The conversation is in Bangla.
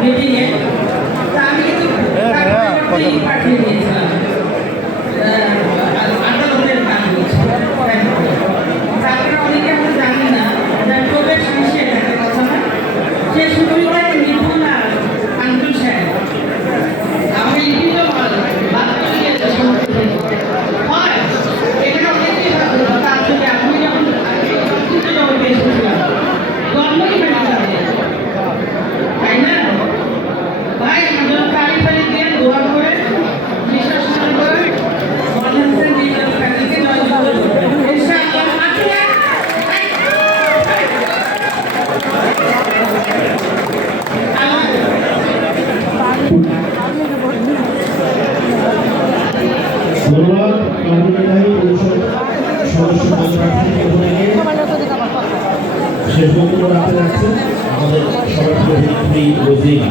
मीटिंग है सामने तो ধন্যবাদ কার্যনির্বাহী পরিষদ সদস্য রাখতে যাচ্ছেন আমাদের সবার প্রিয় রোজিনা।